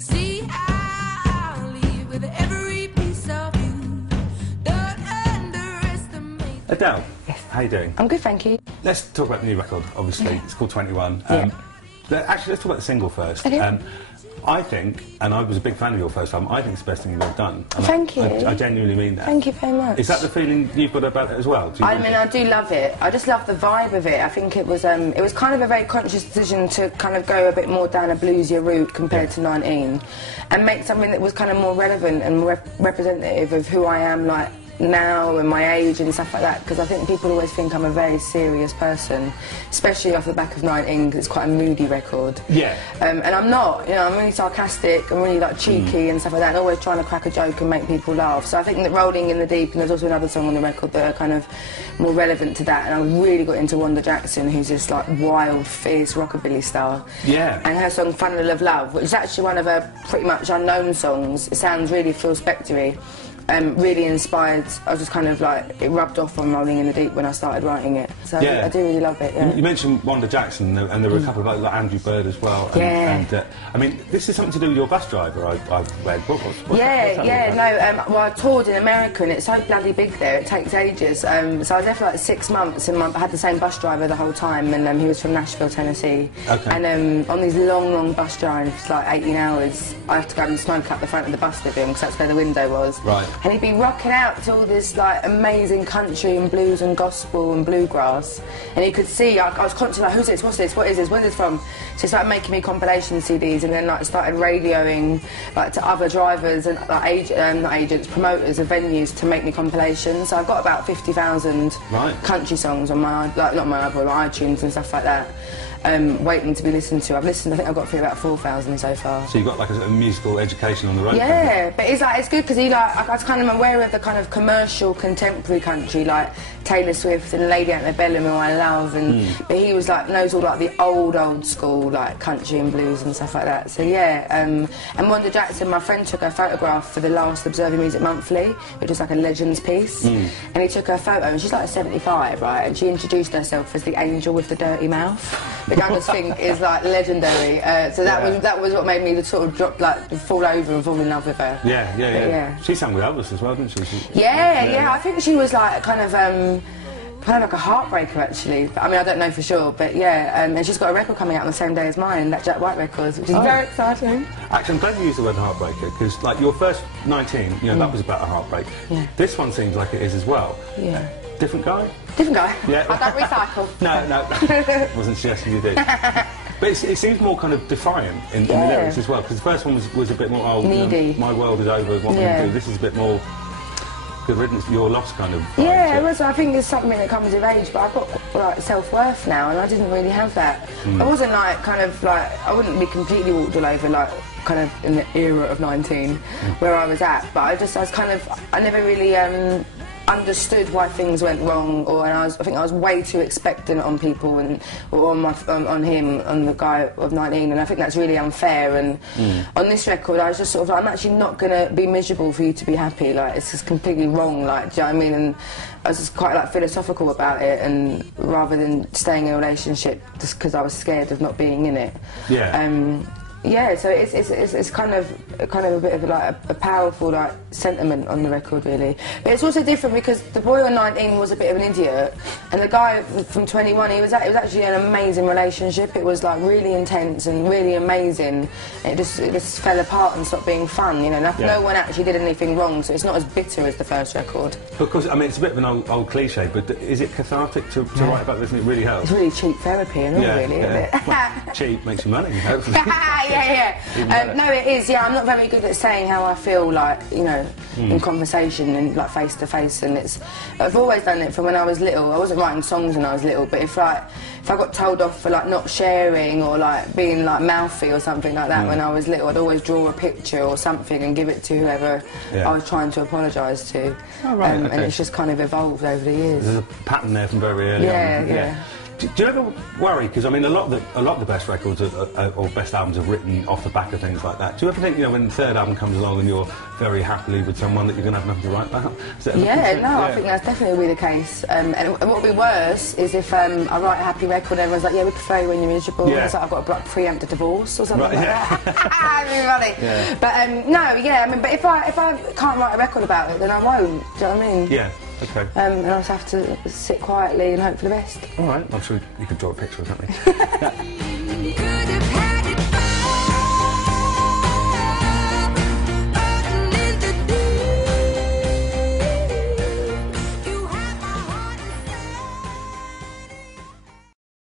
See, I'll leave with every piece of you. Don't underestimate. Adele, Yes. how you doing? I'm good, thank you. Let's talk about the new record, obviously. It's called 21. Yeah. Actually, let's talk about the single first. Okay. I think, and I was a big fan of your first album, I think it's the best thing you've ever done. And Thank you. I genuinely mean that. Thank you very much. Is that the feeling you've got about it as well? I mean, I do love it. I just love the vibe of it. I think it was kind of a very conscious decision to kind of go a bit more down a bluesier route compared to 19, and make something that was kind of more relevant and representative of who I am, like, now and my age and stuff like that, because I think people always think I'm a very serious person, especially off the back of 19, because it's quite a moody record. Yeah. And I'm not, you know, I'm really sarcastic, I'm really like cheeky and stuff like that, and always trying to crack a joke and make people laugh. So I think that Rolling in the Deep, and there's also another song on the record that are kind of more relevant to that, and I really got into Wanda Jackson, who's this like wild, fierce rockabilly star. Yeah. And her song Funnel of Love, which is actually one of her pretty much unknown songs. It sounds really Phil Spector-y. Really inspired. I was just kind of like, it rubbed off on Rolling in the Deep when I started writing it. So Yeah. I do really love it. Yeah. You mentioned Wanda Jackson, and there were a couple of like Andrew Bird as well. And, Yeah. And I mean, this is something to do with your bus driver, I read. What's Yeah, that yeah, about? no, well, I toured in America and it's so bloody big there, it takes ages. So I was there for like 6 months and I had the same bus driver the whole time, and he was from Nashville, Tennessee. Okay. And on these long bus drives, like 18 hours, I have to go and smoke up the front of the bus with him because that's where the window was. Right. And he'd be rocking out to all this like amazing country and blues and gospel and bluegrass. And he could see, I was constantly like, who's this, what's this, what is this, where's this from? So he started making me compilation CDs and then like started radioing like to other drivers and like not agents, promoters of venues to make me compilations. So I've got about 50,000 Right. country songs on my, like not my iPod, my iTunes and stuff like that, waiting to be listened to. I think I've got through about 4,000 so far. So you've got like a musical education on the road. Yeah, but it's good because I was kind of aware of the kind of commercial contemporary country like Taylor Swift and Lady Antebellum, who I love, and but he was like knows all like the old school like country and blues and stuff like that. So yeah, and Wanda Jackson, my friend took her photograph for the last Observing Music Monthly, which was like a legends piece, and he took her photo, and she's like 75, right? And she introduced herself as the angel with the dirty mouth, which I just think is like legendary. So that was what made me sort of drop, like fall over and fall in love with her. Yeah. She sang with Elvis as well, didn't she? Yeah. I think she was like kind of like a heartbreaker actually. I mean, I don't know for sure, but yeah. And she's got a record coming out on the same day as mine, that Jack White record, which is very exciting. Actually, I'm glad you used the word heartbreaker, because like your first 19, you know, that was about a heartbreak. Yeah. This one seems like it is as well. Yeah. Different guy? Different guy. Yeah. I don't recycle. No. Wasn't suggesting you did. But it seems more kind of defiant in the lyrics as well, because the first one was a bit more old. Needy. You know, my world is over, what we can do. This is a bit more good riddance, you're lost kind of vibe. Yeah, well, so I think it's something that comes with age, but I've got like self-worth now, and I didn't really have that. I wasn't like kind of like, I wouldn't be completely walked all over like kind of in the era of 19 where I was at, but I never really understood why things went wrong, I think I was way too expectant on people or on him, on the guy of 19, and I think that's really unfair. And on this record, I was just sort of like, I'm actually not going to be miserable for you to be happy. Like, it's just completely wrong. Like, do you know what I mean? And I was just quite like philosophical about it, and rather than staying in a relationship just because I was scared of not being in it. Yeah. Yeah, so it's kind of a bit of like a powerful like sentiment on the record, really. But it's also different because the boy on 19 was a bit of an idiot, and the guy from 21, it was actually an amazing relationship. It was like really intense and really amazing. It just fell apart and stopped being fun, you know. No one actually did anything wrong, so it's not as bitter as the first record. Because I mean, it's a bit of an old cliche, but is it cathartic to write about this, and it really helps? It's really cheap therapy and all, really, isn't it? Well, cheap makes you money, hopefully. Yeah. No, it is. Yeah, I'm not very good at saying how I feel, like, you know, in conversation and like face to face. And I've always done it from when I was little. I wasn't writing songs when I was little, but if I got told off for like not sharing or like being like mouthy or something like that when I was little, I'd always draw a picture or something and give it to whoever I was trying to apologise to. Oh, right, okay. And it's just kind of evolved over the years. There's a pattern there from very early on. Yeah. Do you ever worry? Because I mean, a lot of the best records or best albums are written off the back of things like that. Do you ever think, you know, when the third album comes along and you're very happily with someone that you're going to have nothing to write about? I think that's definitely the case. And what would be worse is if I write a happy record and everyone's like, yeah, we prefer you when you're miserable. Yeah. It's like I've got to preempt a divorce or something Right, like yeah. that. It'd be funny. Yeah. But no, yeah, I mean, but if I can't write a record about it, then I won't. Do you know what I mean? Yeah. Okay. And I just have to sit quietly and hope for the best. All right. I'm sure you could draw a picture or something.